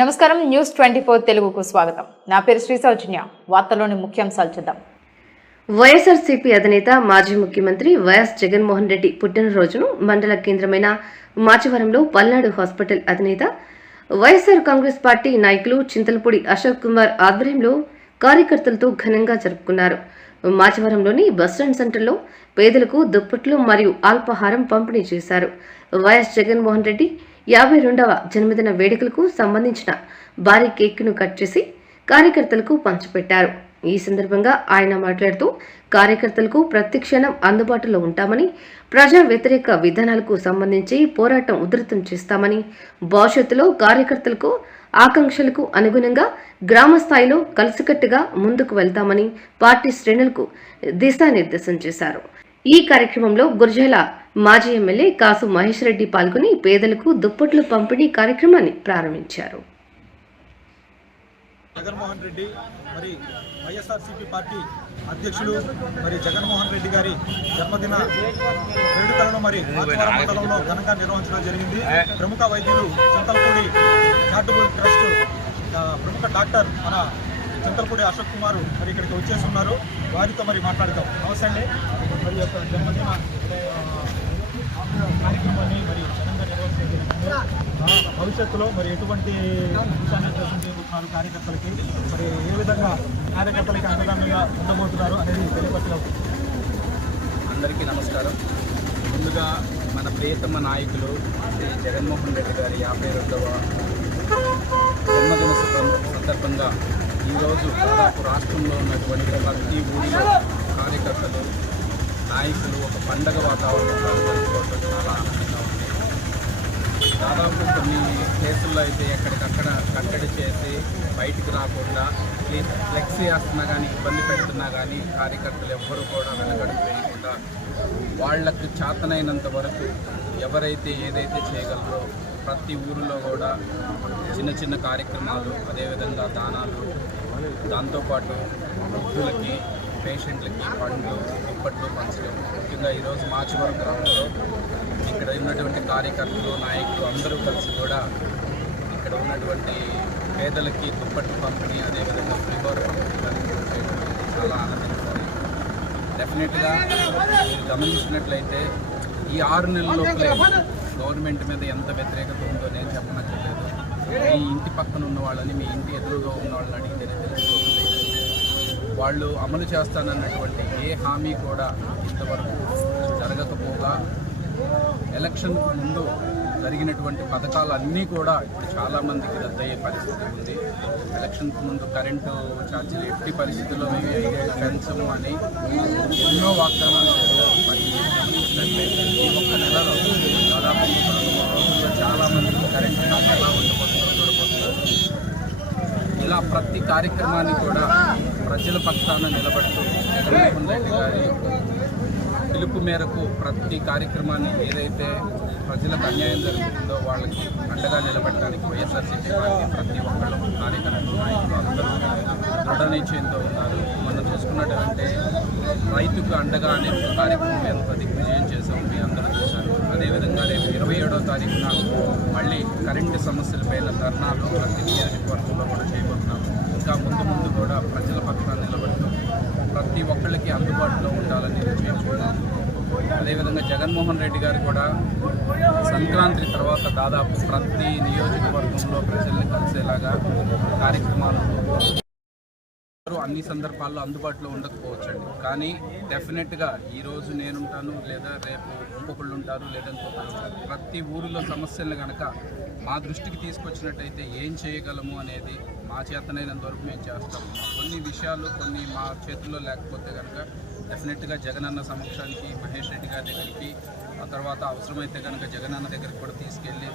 నమస్కారం న్యూస్ 24 తెలుగుకు స్వాగతం. నా పేరు శ్రీ సౌజన్య. వార్తల్లోని ముఖ్యాంశాలు చూద్దాం. వైఎస్ఆర్సీపీ అధినేత మాజీ ముఖ్యమంత్రి వైఎస్ జగన్మోహన్ రెడ్డి పుట్టినరోజును మండల కేంద్రమైన మాచవరంలో పల్నాడు హాస్పిటల్ అధినేత వైఎస్ఆర్ కాంగ్రెస్ పార్టీ నాయకులు చింతలపూడి అశోక్ కుమార్ ఆధ్వర్యంలో కార్యకర్తలతో ఘనంగా జరుపుకున్నారు. మాచవరంలోని బస్టాండ్ సెంటర్లో పేదలకు దుప్పట్లు మరియు అల్పాహారం పంపిణీ చేశారు. వైఎస్ జగన్మోహన్ రెడ్డి 52వ జన్మదిన వేడుకలకు సంబంధించిన భారీ కేక్ను కట్ చేసి కార్యకర్తలకు పంచిపెట్టారు. ఈ సందర్భంగా ఆయన మాట్లాడుతూ కార్యకర్తలకు ప్రతి క్షణం అందుబాటులో ఉంటామని, ప్రజా వ్యతిరేక విధానాలకు సంబంధించి పోరాటం ఉధృతం చేస్తామని, భవిష్యత్తులో కార్యకర్తలకు ఆకాంక్షలకు అనుగుణంగా గ్రామ స్థాయిలో కలిసికట్టుగా ముందుకు వెళ్తామని పార్టీ శ్రేణులకు దిశానిర్దేశం చేశారు. ఈ కార్యక్రమంలో గుర్జాల మాజీ ఎమ్మెల్యే కాసు మహేష్ రెడ్డి పాల్గొని పేదలకు దుప్పట్లు పంపిణీ కార్యక్రమాన్ని ప్రారంభించారు. జగన్మోహన్ రెడ్డి మరి వైఎస్ఆర్సీపీ పార్టీ అధ్యక్షులు మరి జగన్మోహన్ రెడ్డి గారి జన్మదిన వేడుకలను మరి మాచవరం మండలంలో ఘనంగా నిర్వహించడం జరిగింది. ప్రముఖ వైద్యులు చింతలపూడి చారిటబుల్ ట్రస్ట్ ప్రముఖ డాక్టర్ మన చింతలపూడి అశోక్ కుమార్ మరి ఇక్కడికి వచ్చేసి ఉన్నారు. వారితో మరి మాట్లాడతాం. నమస్తే అండి. మరి యొక్క జన్మదిన కార్యక్రమాన్ని మరి ఘనంగా నిర్వహించడం భవిష్యత్తులో మరి ఎటువంటి దిశానిర్దేశం చేయబోతున్నారు కార్యకర్తలకి, మరి ఏ విధంగా కార్యకర్తలకి అండదండగా ఉండబోతున్నారు అనేది తెలియపరచడం. అందరికీ నమస్కారం. ముందుగా మన ప్రియతమ నాయకులు శ్రీ జగన్మోహన్ రెడ్డి గారి 52వ జన్మదిన సందర్భంగా ఈరోజు దాదాపు రాష్ట్రంలో ఉన్నటువంటి ప్రతి ఊరిలో కార్యకర్తలు నాయకులు ఒక పండగ వాతావరణంలో జరుపుకోవడం చాలా ఆనందంగా ఉంది. దాదాపు కొన్ని కేసుల్లో అయితే ఎక్కడికక్కడ కట్టడి చేసి బయటకు రాకుండా ఫ్లెక్సీ వేస్తున్నా కానీ ఇబ్బంది పెడుతున్నా కానీ కార్యకర్తలు ఎవ్వరూ కూడా వెనకడుగు వేయకుండా వాళ్లకు చేతనైనంత వరకు ఎవరైతే ఏదైతే చేయగలరో ప్రతి ఊరిలో కూడా చిన్న చిన్న కార్యక్రమాలు, అదేవిధంగా దానాలు, దాంతోపాటు వృద్ధులకి పేషెంట్లకి పండ్లు దుప్పట్లు పంచడం. ముఖ్యంగా ఈరోజు మాచవరం గ్రామంలో ఇక్కడ ఉన్నటువంటి కార్యకర్తలు నాయకులు అందరూ కలిసి కూడా ఇక్కడ ఉన్నటువంటి పేదలకి దుప్పట్లు పంపిణీ, అదేవిధంగా పులిహోర పంపిణీ చాలా ఆనందించాలి. డెఫినెట్గా మీరు గమనించినట్లయితే ఈ 6 నెలల లోపలే గవర్నమెంట్ మీద ఎంత వ్యతిరేకత ఉందో నేను చెప్పనక్కర్లేదు. మీ ఇంటి పక్కన ఉన్న వాళ్ళని, మీ ఇంటి ఎదురుగా ఉన్న వాళ్ళని అడిగితేనే తెలుస్తుంది. వాళ్ళు అమలు చేస్తానన్నటువంటి ఏ హామీ కూడా ఇంతవరకు జరగకపోగా ఎలక్షన్ ముందు జరిగినటువంటి పథకాలు అన్నీ కూడా ఇప్పుడు చాలామందికి రద్దయ్యే పరిస్థితి ఉంది. ఎలక్షన్కు ముందు కరెంటు ఛార్జీలు ఎట్టి పరిస్థితుల్లో మేము పెంచము అని ఎన్నో వాగ్దానాలు చేశారు. మరి గమనించినట్లయితే ఈ ఒక్క నెలలో దాదాపు 3 రోజుల్లో చాలామందికి కరెంటు ఛార్జ్ ఎలా ఉండబోతుందో చూడబోతున్నారు. ఇలా ప్రతి కార్యక్రమాన్ని కూడా ప్రజల పక్షాన నిలబడుతూ జగన్మోహన్ రెడ్డి గారి పిలుపు మేరకు ప్రతి కార్యక్రమాన్ని ఏదైతే ప్రజలకు అన్యాయం జరుగుతుందో వాళ్ళకి అండగా నిలబడటానికి వైఎస్ఆర్సీపీ పార్టీ ప్రతి ఒక్కళ్ళు కార్యకర్తలు నాయకులు అందరూ దృఢ నిశ్చయంతో ఉన్నారు. మనం చూసుకున్నట్టు రైతుకు అండగా అనే ఒక కార్యక్రమం ఎంత దిగ్విజయం చేసాం మీ అందరూ చూశారు. అదేవిధంగా రేపు 27వ తారీఖున మళ్ళీ కరెంటు సమస్యలపైన ధర్నాలు ప్రతి నియోజకవర్గంలో కూడా చేయబోతున్నాం. ఇంకా ముందు కూడా ప్రజల పక్షాన్ని నిలబడుతూ ప్రతి ఒక్కళ్ళకి అందుబాటులో ఉండాలని నిశ్చయించుకున్నాం. అదేవిధంగా జగన్మోహన్ రెడ్డి గారు కూడా సంక్రాంతి తర్వాత దాదాపు ప్రతి నియోజకవర్గంలో ప్రజల్ని కలిసేలాగా కార్యక్రమాలు అన్ని సందర్భాల్లో అందుబాటులో ఉండకపోవచ్చండి. కానీ డెఫినెట్గా ఈరోజు నేనుంటాను, లేదా రేపు ఇంకొకళ్ళు ఉంటారు, లేదా ఇంకొకళ్ళు ఉంటారు. ప్రతి ఊరిలో సమస్యలను కనుక మా దృష్టికి తీసుకొచ్చినట్టయితే ఏం చేయగలము అనేది మా చేతనైనంత వరకు మేము చేస్తాము. కొన్ని విషయాలు కొన్ని మా చేతుల్లో లేకపోతే కనుక డెఫినెట్గా జగనన్న సమక్షానికి, మహేష్ రెడ్డి గారి దగ్గరికి, ఆ తర్వాత అవసరమైతే కనుక జగనన్న దగ్గరికి కూడా తీసుకెళ్ళి